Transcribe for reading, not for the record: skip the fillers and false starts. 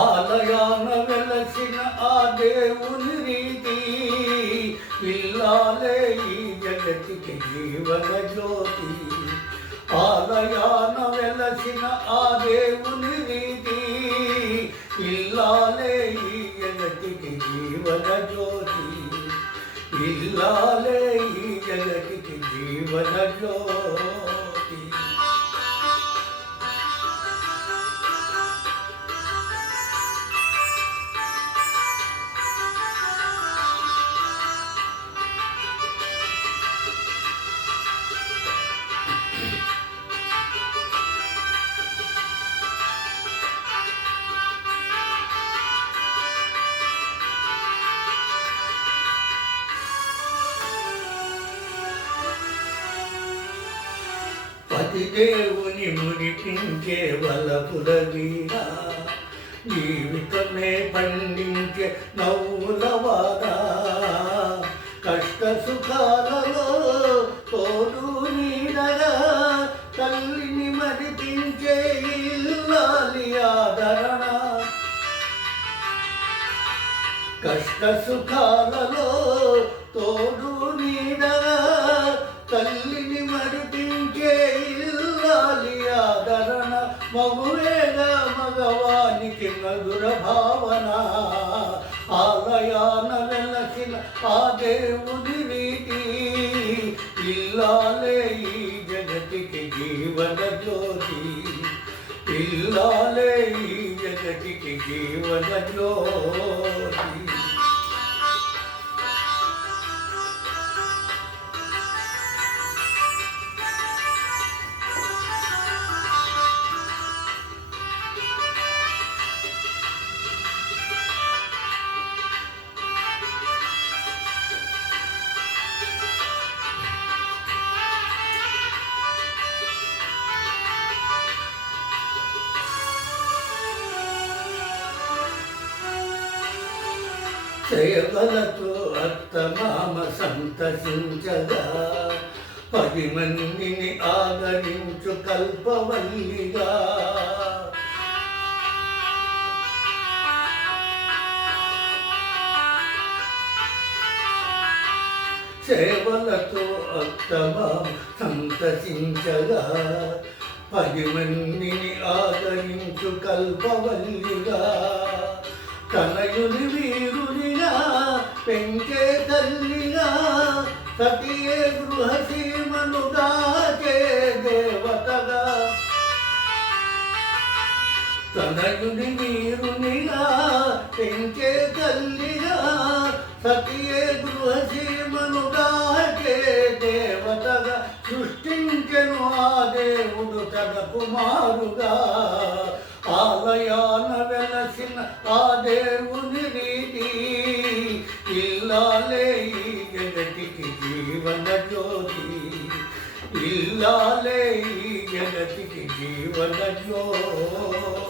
ఆలయాన వెలసిన ఆ దేవుని రీతి ఇల్లాలే ఈ జగతికి జీవన జ్యోతి. ఆలయాన వెలసిన ఆ దేవుని రీతి ఇల్లాలే ఈ జగతికి జీవన జ్యోతి. ఇల్లాలే ఈ జగతికి జీవన జ్యోతి. పతిదేవుని మురిపించే వలపుల వీణ, జీవితమే పండించే నవ్వుల వాద. కష్ట సుఖాలలో తోడు నీడగా తల్లిని మరిపించే ఇల్లాలి ఆదరణ. కష్ట సుఖాలలో తోడు నీడగా తల్లిని మరిపించే ఇల్లాలి ఆదరణ. మగువేగా మగవానికి మధుర భావన. ఆలయాన వెలసిన ఆ దేవుని రీతి ఇల్లాలే ఈ జగతికి జీవన జ్యోతి. ఇల్లాలే ఈ జగతికి జీవన జ్యోతి. సేవలతో అత్తమామ సంతసించగా 10 మందిని ఆదరించు కల్పవల్లిగా. సేవలతో అత్తమామ సంతసించగా 10 మందిని ఆదరించు కల్పవల్లిగా. తనయుని వీరునిగా పెంచే తల్లిగా సతియే గృహసీమను దాచే దేవతగా. తనయుని వీరునిగా పెంచే తల్లిగా సతియే గృహసీమను దాచే దేవతగా. సృష్టించెను ఆ దేవుడు తన కుమారుగా. ఆలయాన వెలసిన ఆ దేవుని రీతి ఇల్లాలే ఈ జగతికి జీవన జ్యోతి. ఇల్లాలే ఈ జగతికి జీవన జ్యోతి.